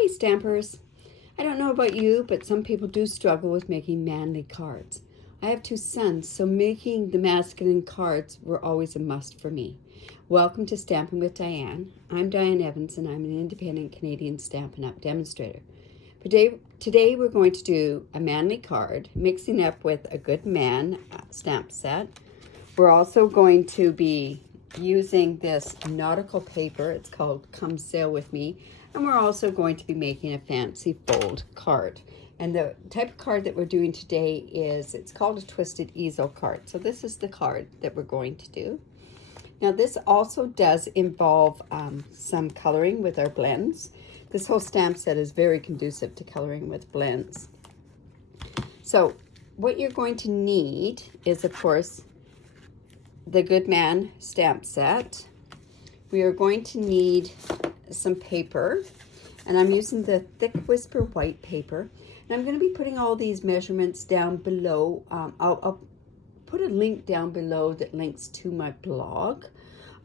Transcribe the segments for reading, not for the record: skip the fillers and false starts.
Hey Stampers! I don't know about you, but some people do struggle with making manly cards. I have two sons, so making the masculine cards were always a must for me. Welcome to Stampin' with Diane. I'm Diane Evans and I'm an independent Canadian Stampin' Up Demonstrator. Today we're going to do a manly card, mixing up with a good man stamp set. We're also going to be using this nautical paper. It's called Come Sail With Me. And we're also going to be making a fancy fold card. And the type of card that we're doing today is, it's called a Twisted Easel Card. So this is the card that we're going to do. Now this also does involve some coloring with our blends. This whole stamp set is very conducive to coloring with blends. So what you're going to need is, of course, the Good Man stamp set. We are going to need some paper, and I'm using the thick Whisper white paper, and I'm going to be putting all these measurements down below. I'll put a link down below that links to my blog,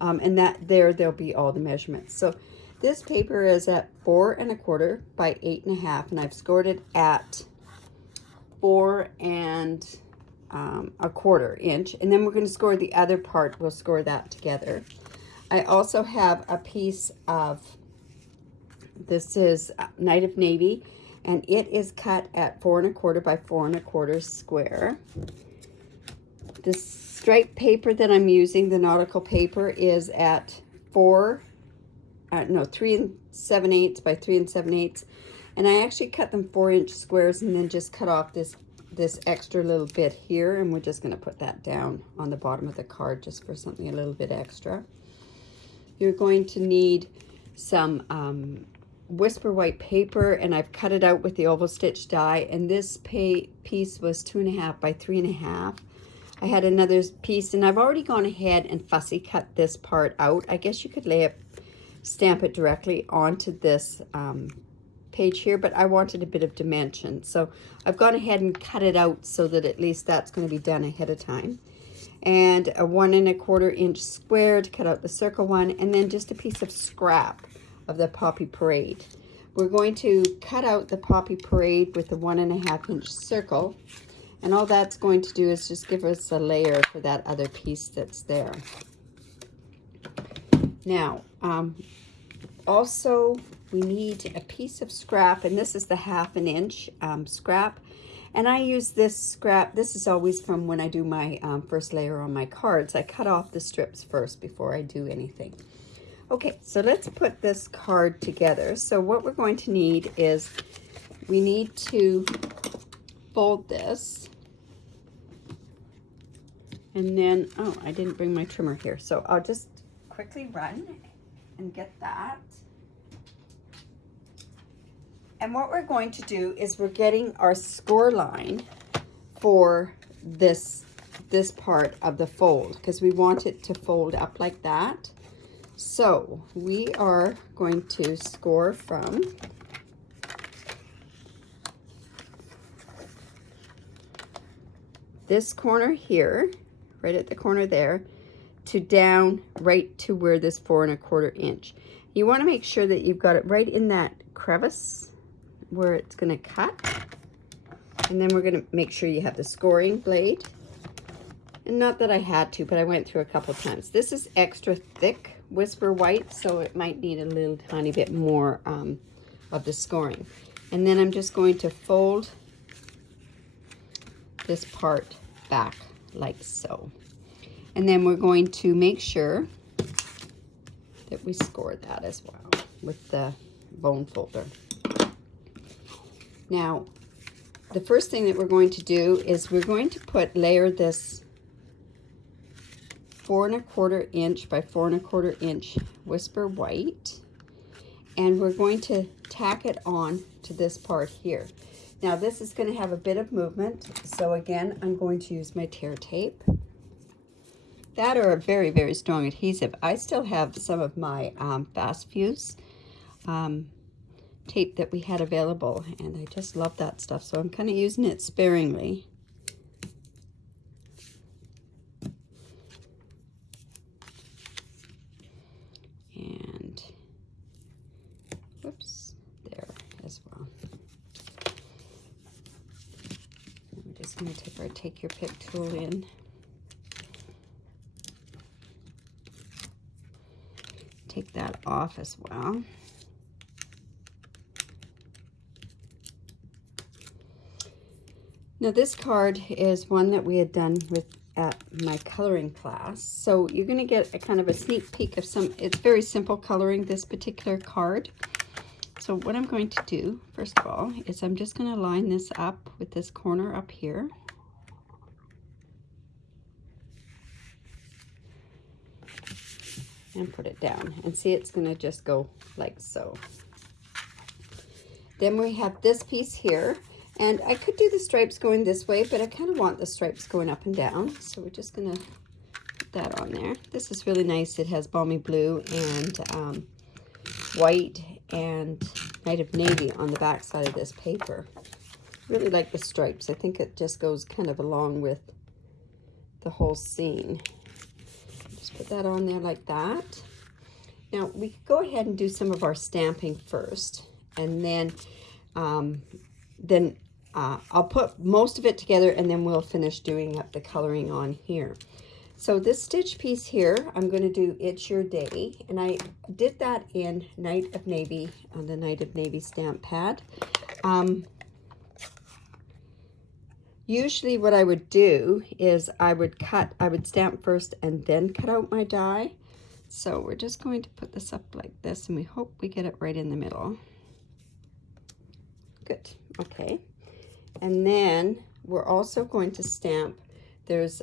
and there'll be all the measurements. So this paper is at 4 1/4 by 8 1/2, and I've scored it at 4 1/4 inch, and then we're going to score the other part. We'll score that together. I also have a piece of, this is Night of Navy, and it is cut at 4 1/4 by 4 1/4 square. The striped paper that I'm using, the nautical paper, is at 3 7/8 by 3 7/8, and I actually cut them 4-inch squares and then just cut off this extra little bit here, and we're just going to put that down on the bottom of the card just for something a little bit extra. You're going to need some Whisper white paper, and I've cut it out with the oval stitch die, and this piece was 2 1/2 by 3 1/2. I had another piece, and I've already gone ahead and fussy cut this part out. I guess you could stamp it directly onto this page here, but I wanted a bit of dimension, so I've gone ahead and cut it out so that at least that's going to be done ahead of time. And a 1 1/4 inch square to cut out the circle one, and then just a piece of scrap of the Poppy Parade. We're going to cut out the Poppy Parade with a 1 1/2 inch circle, and all that's going to do is just give us a layer for that other piece that's there. Now, also we need a piece of scrap, and this is the 1/2 inch scrap. And I use this scrap. This is always from when I do my first layer on my cards. I cut off the strips first before I do anything. Okay, so let's put this card together. So what we're going to need is, we need to fold this. And then, oh, I didn't bring my trimmer here. So I'll just quickly run and get that. And what we're going to do is, we're getting our score line for this part of the fold, because we want it to fold up like that. So we are going to score from this corner here, right at the corner there, to down right to where this 4 1/4 inch. You want to make sure that you've got it right in that crevice where it's going to cut, and then we're going to make sure you have the scoring blade. And not that I had to, but I went through a couple times. This is extra thick Whisper white, so it might need a little tiny bit more of the scoring. And then I'm just going to fold this part back like so, and then we're going to make sure that we score that as well with the bone folder. Now, the first thing that we're going to do is, we're going to layer this 4 1/4 inch by 4 1/4 inch Whisper white, and we're going to tack it on to this part here. Now this is going to have a bit of movement, so again, I'm going to use my tear tape. That, or a very, very strong adhesive. I still have some of my Fast Fuse tape that we had available, and I just love that stuff, so I'm kind of using it sparingly. And whoops, there. as well. We're just going to take our Take Your Pick tool in. Take that off as well. Now this card is one that we had done with at my coloring class. So you're going to get a kind of a sneak peek of some, it's very simple coloring, this particular card. So what I'm going to do, first of all, is I'm just going to line this up with this corner up here. And put it down. And see, it's going to just go like so. Then we have this piece here. And I could do the stripes going this way, but I kind of want the stripes going up and down. So we're just going to put that on there. This is really nice. It has balmy blue and white and Night of Navy on the back side of this paper. Really like the stripes. I think it just goes kind of along with the whole scene. Just put that on there like that. Now we could go ahead and do some of our stamping first, and then I'll put most of it together, and then we'll finish doing up the coloring on here. So this stitch piece here, I'm going to do It's Your Day, and I did that in Night of Navy, on the Night of Navy stamp pad. Usually what I would do is I would stamp first and then cut out my die. So we're just going to put this up like this, and we hope we get it right in the middle. Good, okay. And then we're also going to stamp, there's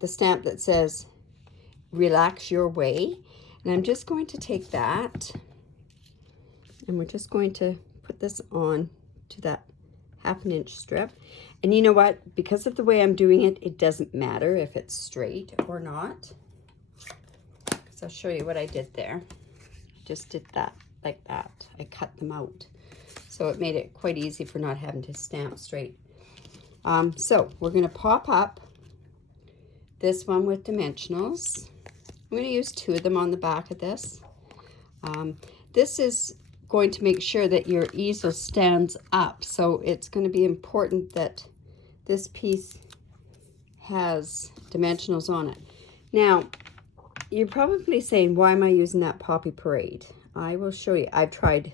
the stamp that says Relax Your Way. And I'm just going to take that, and we're just going to put this on to that 1/2 inch strip. And you know what? Because of the way I'm doing it, it doesn't matter if it's straight or not. So I'll show you what I did there. I just did that like that. I cut them out. So it made it quite easy for not having to stamp straight. So we're going to pop up this one with dimensionals. I'm going to use 2 of them on the back of this. This is going to make sure that your easel stands up. So it's going to be important that this piece has dimensionals on it. Now, you're probably saying, why am I using that Poppy Parade? I will show you. I've tried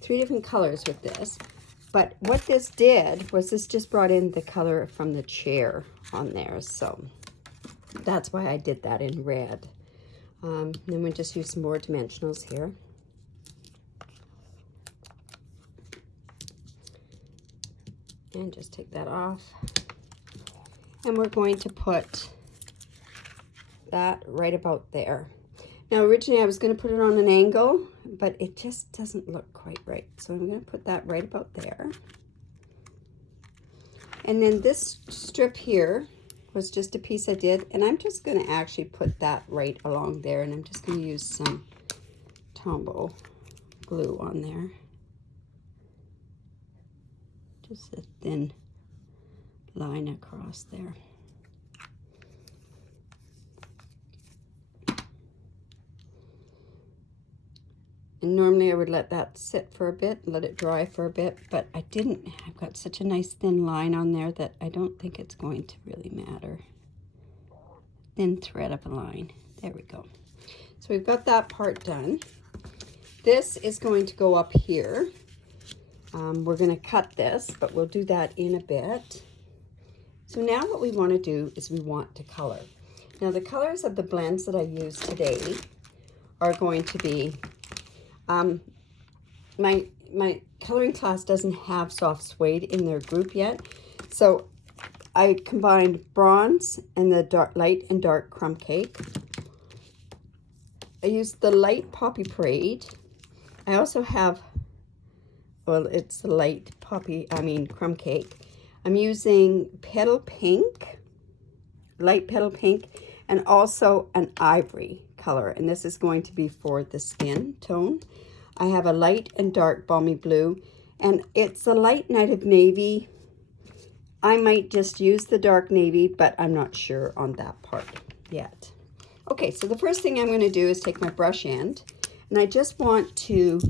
3 different colors with this, but what this did was this just brought in the color from the chair on there, so that's why I did that in red. Then we just use some more dimensionals here. And just take that off. And we're going to put that right about there. Now originally I was going to put it on an angle, but it just doesn't look quite right. So I'm going to put that right about there. And then this strip here was just a piece I did, and I'm just going to actually put that right along there, and I'm just going to use some Tombow glue on there. Just a thin line across there. And normally I would let that sit for a bit, let it dry for a bit, but I didn't. I've got such a nice thin line on there that I don't think it's going to really matter. Thin thread of a line. There we go. So we've got that part done. This is going to go up here. We're going to cut this, but we'll do that in a bit. So now what we want to do is we want to color. Now the colors of the blends that I use today are going to be, my coloring class doesn't have soft suede in their group yet, so I combined bronze and the light and dark crumb cake. I used the light Poppy Parade. I also have, well, it's the light crumb cake. I'm using petal pink, light petal pink, and also an ivory color, and this is going to be for the skin tone. I have a light and dark balmy blue, and it's a light Night of Navy. I might just use the dark navy, but I'm not sure on that part yet. Okay, so the first thing I'm going to do is take my brush end, and I just want to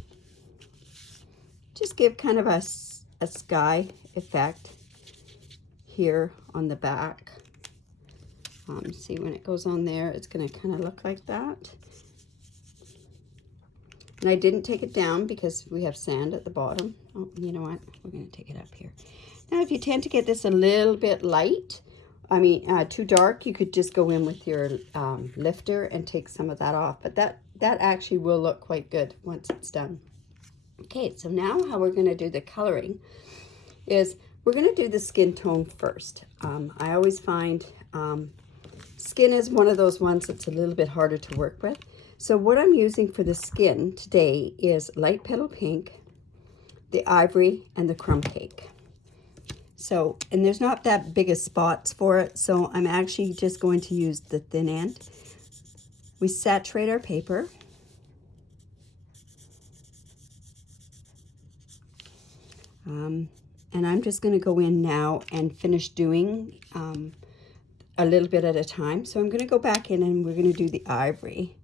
just give kind of a sky effect here on the back. See, when it goes on there, it's going to kind of look like that. And I didn't take it down because we have sand at the bottom. Oh, you know what? We're going to take it up here. Now, if you tend to get this a little bit light, too dark, you could just go in with your lifter and take some of that off. But that actually will look quite good once it's done. Okay, so now how we're going to do the coloring is we're going to do the skin tone first. I always find skin is one of those ones that's a little bit harder to work with. So what I'm using for the skin today is light petal pink, the ivory, and the crumb cake. So, and there's not that big of spots for it, so I'm actually just going to use the thin end. We saturate our paper. And I'm just going to go in now and finish doing a little bit at a time. So I'm going to go back in and we're going to do the ivory.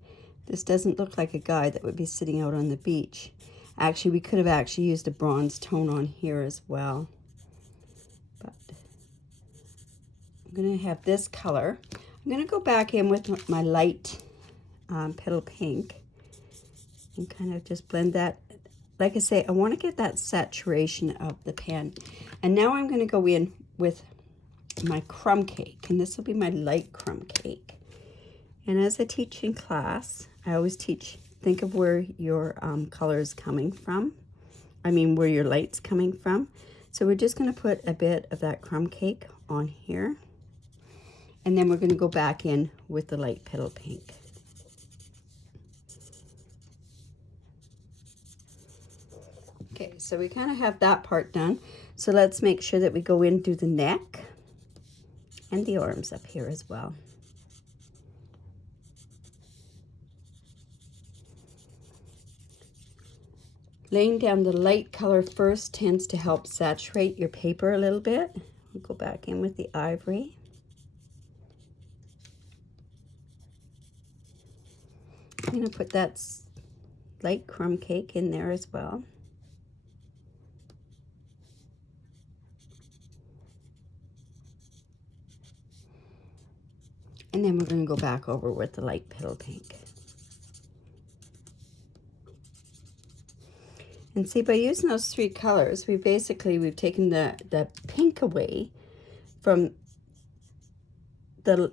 This doesn't look like a guy that would be sitting out on the beach. Actually, we could have actually used a bronze tone on here as well. But I'm going to have this color. I'm going to go back in with my light petal pink and kind of just blend that. Like I say, I want to get that saturation of the pen. And now I'm going to go in with my crumb cake, and this will be my light crumb cake. And as I teach in class, I always teach, think of where your color is coming from. Where your light's coming from. So we're just going to put a bit of that crumb cake on here. And then we're going to go back in with the light petal pink. Okay, so we kind of have that part done. So let's make sure that we go in, do the neck and the arms up here as well. Laying down the light color first tends to help saturate your paper a little bit. We'll go back in with the ivory. I'm going to put that light crumb cake in there as well. And then we're going to go back over with the light petal pink. And see, by using those three colors, we've taken the pink away from the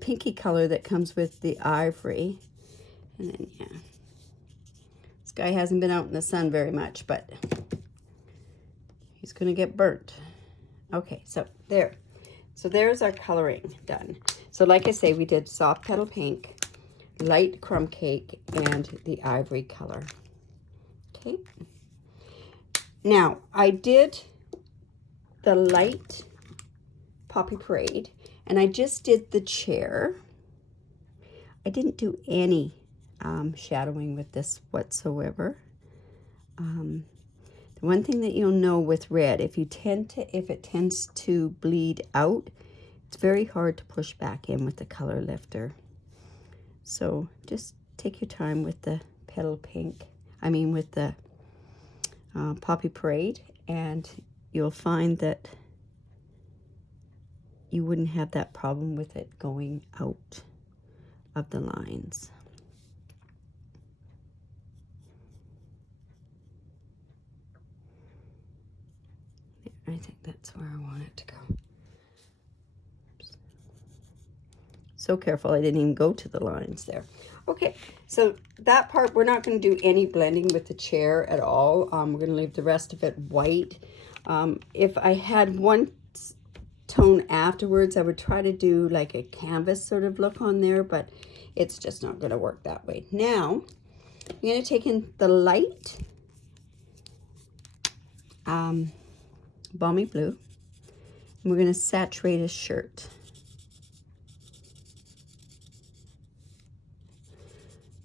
pinky color that comes with the ivory. And then, yeah, this guy hasn't been out in the sun very much, but he's going to get burnt. Okay, so there. So there's our coloring done. So like I say, we did soft petal pink, light crumb cake, and the ivory color. Okay. Now, I did the light Poppy Parade, and I just did the chair. I didn't do any shadowing with this whatsoever. The one thing that you'll know with red, if it tends to bleed out, it's very hard to push back in with the color lifter. So just take your time with the petal pink. With the Poppy Parade, and you'll find that you wouldn't have that problem with it going out of the lines. I think that's where I want it to go. Oops. So careful, I didn't even go to the lines there. Okay, so that part, we're not going to do any blending with the chair at all. We're going to leave the rest of it white. If I had one tone afterwards, I would try to do like a canvas sort of look on there, but it's just not going to work that way. Now, I'm going to take in the light Balmy Blue, and we're going to saturate his shirt.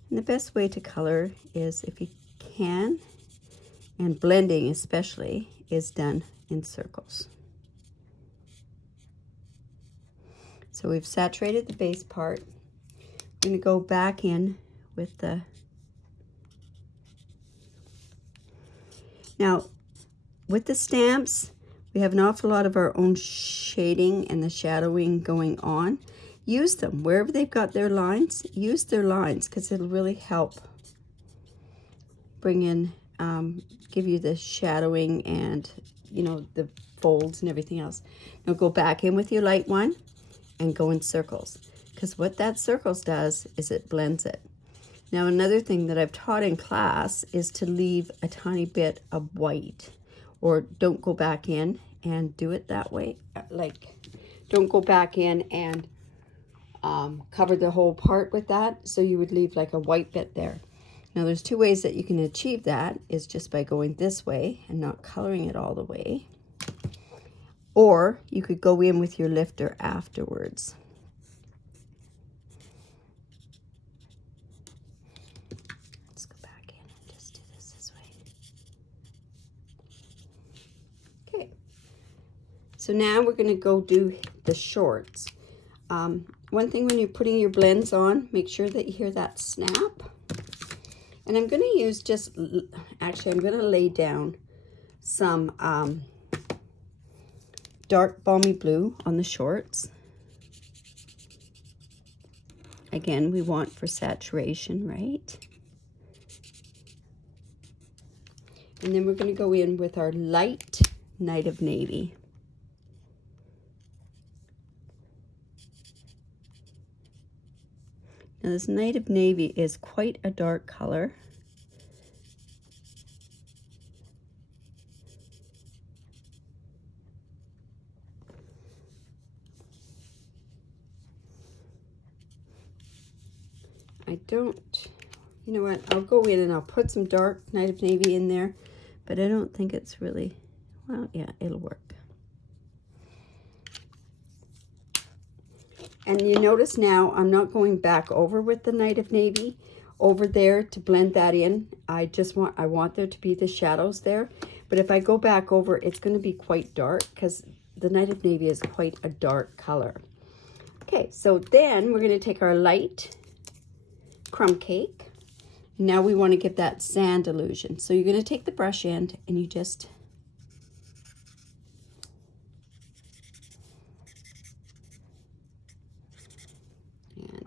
And the best way to color is, if you can, and blending especially, is done in circles. So we've saturated the base part. I'm going to go back in with the Now, with the stamps, we have an awful lot of our own shading and the shadowing going on. Use them. Wherever they've got their lines, use their lines because it'll really help bring in, give you the shadowing and, you know, the folds and everything else. Now go back in with your light one and go in circles, because what that circles does is it blends it. Now another thing that I've taught in class is to leave a tiny bit of white, or don't go back in and do it that way. Like, don't go back in and cover the whole part with that, so you would leave like a white bit there. Now there's two ways that you can achieve that, is just by going this way and not coloring it all the way, or you could go in with your lifter afterwards. Let's go back in and just do this way. Okay, so now we're going to go do the shorts. One thing when you're putting your blends on, make sure that you hear that snap. And I'm going to use just, actually I'm going to lay down some dark balmy blue on the shorts. Again, we want for saturation, right? And then we're going to go in with our light Night of Navy. Now this Night of Navy is quite a dark color. I don't, you know what, I'll go in and I'll put some dark Night of Navy in there, but I don't think it's really, well, yeah, it'll work. And you notice now I'm not going back over with the Night of Navy over there to blend that in. I want there to be the shadows there. But if I go back over, it's going to be quite dark because the Night of Navy is quite a dark color. Okay, so then we're going to take our light crumb cake. Now we want to give that sand illusion. So you're going to take the brush end and you just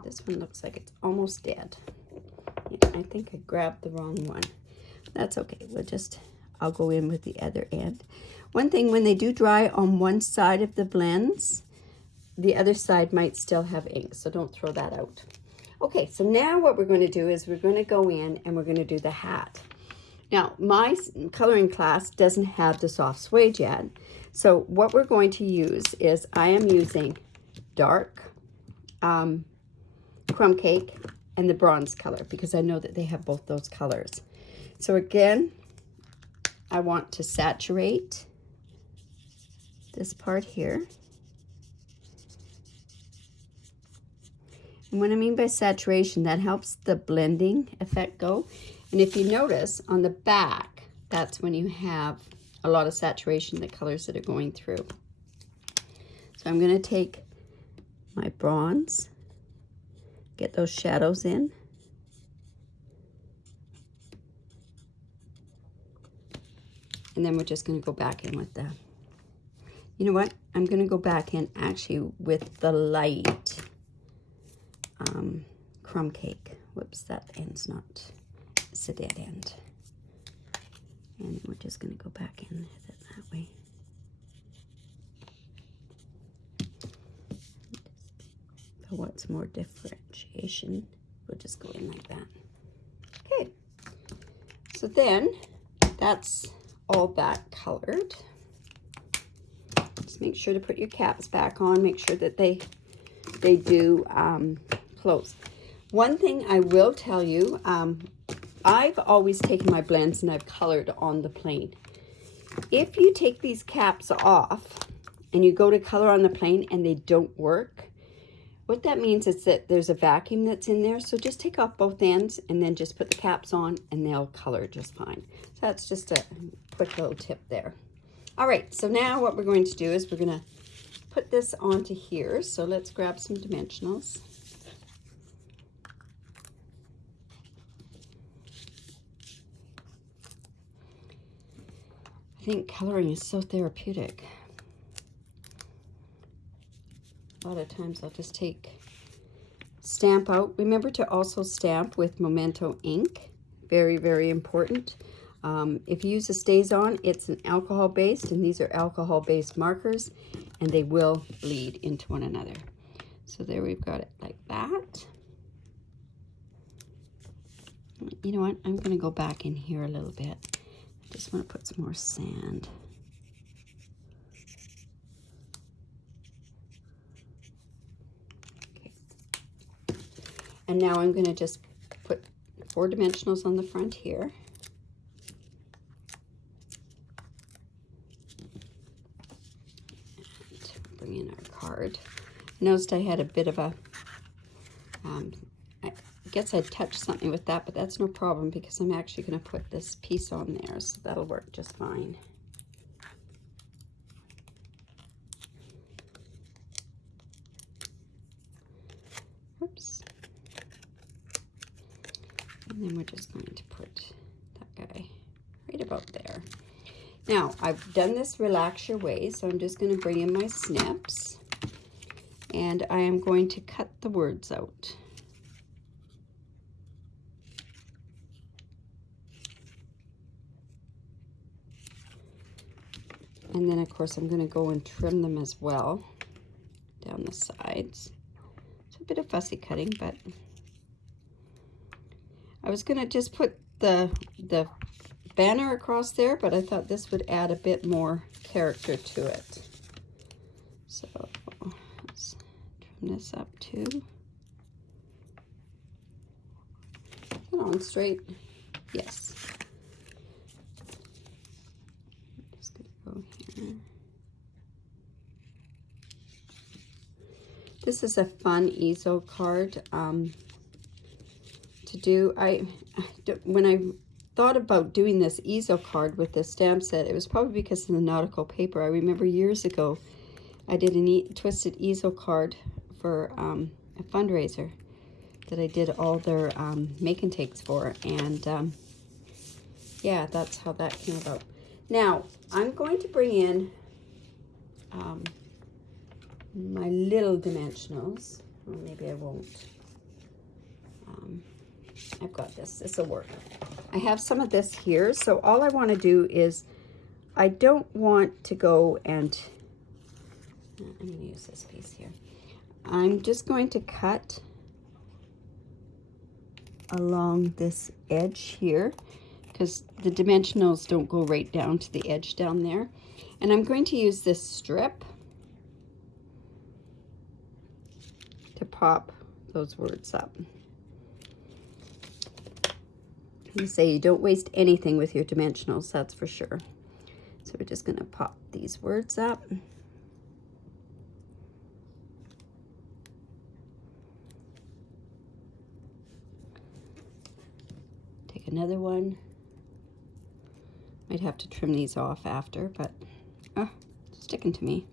this one looks like it's almost dead. Yeah, I think I grabbed the wrong one. That's okay. I'll go in with the other end. One thing, when they do dry on one side of the blends, the other side might still have ink, so don't throw that out. Okay, so now what we're going to do is we're going to go in and we're going to do the hat. Now, my coloring class doesn't have the soft suede yet, so what we're going to use is I am using dark crumb cake and the bronze color, because I know that they have both those colors. So again, I want to saturate this part here. And what I mean by saturation, that helps the blending effect go. And if you notice on the back, that's when you have a lot of saturation, the colors that are going through. So I'm going to take my bronze, get those shadows in. And then we're just going to go back in with the, you know what? I'm going to go back in actually with the light crumb cake. Whoops, that end's not, it's a dead end. And we're just going to go back in with it that way. For what's more differentiation, we'll just go in like that. Okay, so then that's all that colored. Just make sure to put your caps back on. Make sure that they do close. One thing I will tell you, I've always taken my blends and I've colored on the plane. If you take these caps off and you go to color on the plane and they don't work, what that means is that there's a vacuum that's in there. So just take off both ends and then just put the caps on and they'll color just fine. So that's just a quick little tip there. All right, so now what we're going to do is we're going to put this onto here. So let's grab some dimensionals. I think coloring is so therapeutic. A lot of times I'll just stamp out. Remember to also stamp with Memento ink. Very, very important. If you use a StazOn, it's an alcohol-based, and these are alcohol-based markers, and they will bleed into one another. So there we've got it like that. You know what? I'm going to go back in here a little bit. I just want to put some more sand. Okay. And now I'm going to just put 4 dimensionals on the front here. And bring in our card. Noticed I had a bit of a, I guess I touched something with that, but that's no problem because I'm actually going to put this piece on there, so that'll work just fine. Oops. And then we're just going to put that guy right about there. Now, I've done this relax your way, so I'm just going to bring in my snips, and I am going to cut the words out. And then, of course, I'm going to go and trim them as well down the sides. It's a bit of fussy cutting, but I was going to just put the banner across there, but I thought this would add a bit more character to it. So let's trim this up too. Come on, straight. Yes. Just gonna go here. This is a fun easel card to do. When I thought about doing this easel card with this stamp set, it was probably because of the nautical paper. I remember years ago I did a Twisted Easel card for a fundraiser that I did all their make and takes for, and yeah, that's how that came about. Now I'm going to bring in my little dimensionals. Well, maybe I won't. I've got this. This will work. I have some of this here, so all I want to do is, I don't want to go and, I'm going to use this piece here. I'm just going to cut along this edge here, because the dimensionals don't go right down to the edge down there. And I'm going to use this strip to pop those words up. You say you don't waste anything with your dimensionals, that's for sure. So we're just going to pop these words up. Take another one. Might have to trim these off after, but it's sticking to me.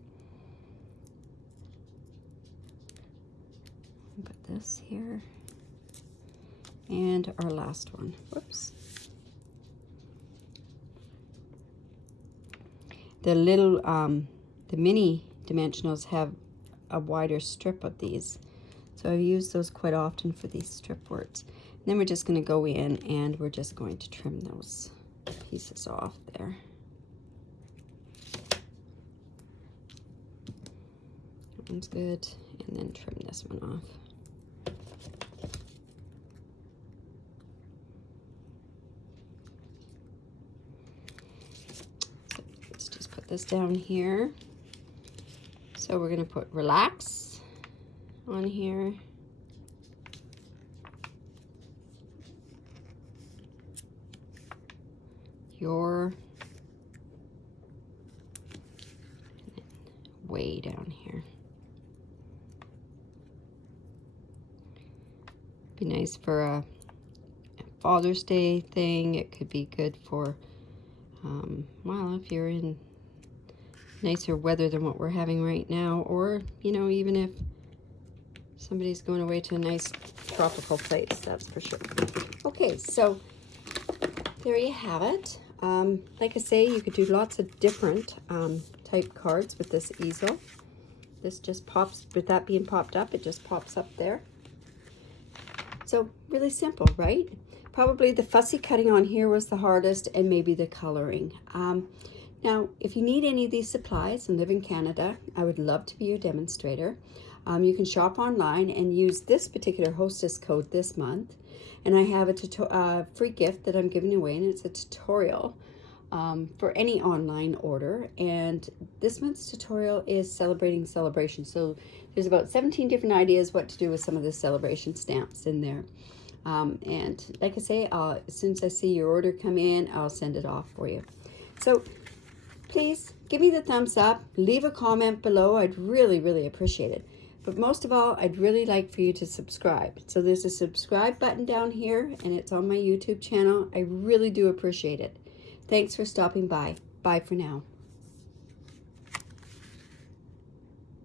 Put this here. And our last one. Whoops. The little, the mini dimensionals have a wider strip of these. So I've used those quite often for these strip words. And then we're just going to go in and we're just going to trim those pieces off there. That one's good. And then trim this one off. This down here. So we're going to put relax on here. Your, way down here. Be nice for a Father's Day thing. It could be good for, well, if you're in nicer weather than what we're having right now, or, you know, even if somebody's going away to a nice tropical place, that's for sure. Okay, so there you have it. Like I say, you could do lots of different type cards with this easel. This just pops, with that being popped up, it just pops up there. So really simple, right? Probably the fussy cutting on here was the hardest, and maybe the coloring. Now, if you need any of these supplies and live in Canada, I would love to be your demonstrator. You can shop online and use this particular hostess code this month. And I have a free gift that I'm giving away, and it's a tutorial for any online order. And this month's tutorial is celebrating celebration. So there's about 17 different ideas what to do with some of the celebration stamps in there. And like I say, as soon as I see your order come in, I'll send it off for you. So please give me the thumbs up, leave a comment below. I'd really, really appreciate it. But most of all, I'd really like for you to subscribe. So there's a subscribe button down here, and it's on my YouTube channel. I really do appreciate it. Thanks for stopping by. Bye for now.